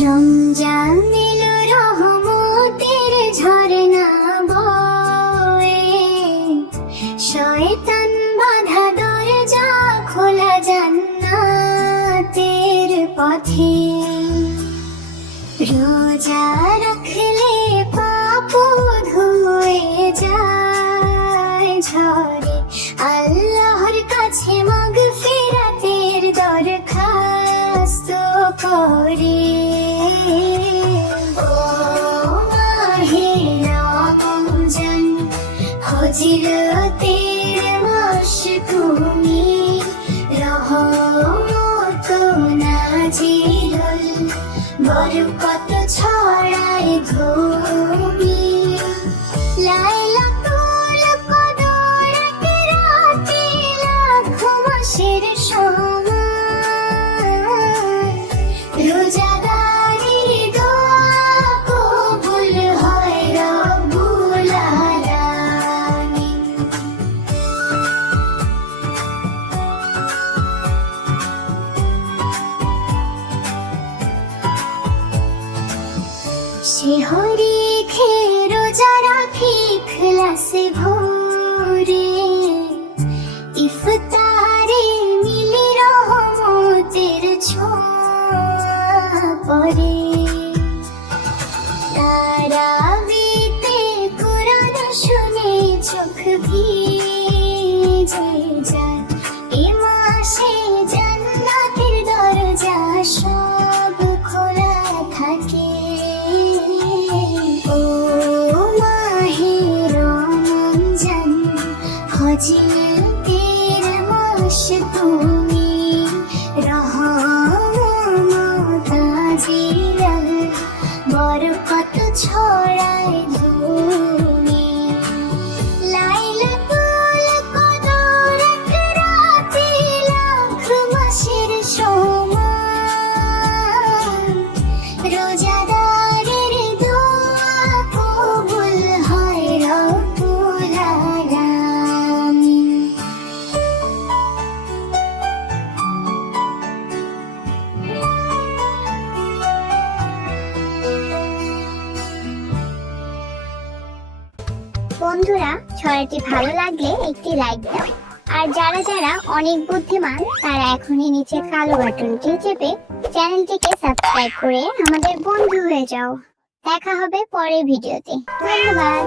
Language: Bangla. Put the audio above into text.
রমজান এলো রহমতের ঝরনা বয়ে, শয়তান বাধা দরজা খোলা জান্নাতের পথে। রোজা রাখলে পাপ ধুয়ে যায় ঝরে, আল্লাহর কাছে মাগফিরাতের দরখাস্ত করে। ও মাহে রমজান, ফজিলতের মাস তুমি, রহমত নাজিল বরকত ছড়ায় তুমি। লাইলাতুল কদর এক রাতে লাখ মাসের সমান, রোজাদারের দোয়া কবুল হয় রব্বুল আলামিন। শিহরি খেয়ে রোজা রাখি ইখলাসে ভরে, ইফতারে মিলে রহমতের ছোঁয়া পড়ে। তারাবিতে কোরআন শুনে চোখ ভিজে যায়, এ মাসে জান্নাতের দরজা সব খোলা থাকে। ও মাহে রমজান, ফজিলতের মাস তুমি, রহমত নাজিল বরকত ছড়ায় তুমি। লাইলাতুল কদর এক রাতে লাখ মাসের সমান, রোজাদারের দোয়া কবুল হয় রব্বুল আলামিন। বন্ধুরা, ছড়াটি ভালো লাগলে একটি লাইক দাও, আর যারা যারা অনেক বুদ্ধিমান তারা এখনই নিচে কালো বাটনটি চেপে চ্যানেলটিকে সাবস্ক্রাইব করে আমাদের বন্ধু হয়ে যাও। দেখা হবে পরের ভিডিওতে। ধন্যবাদ।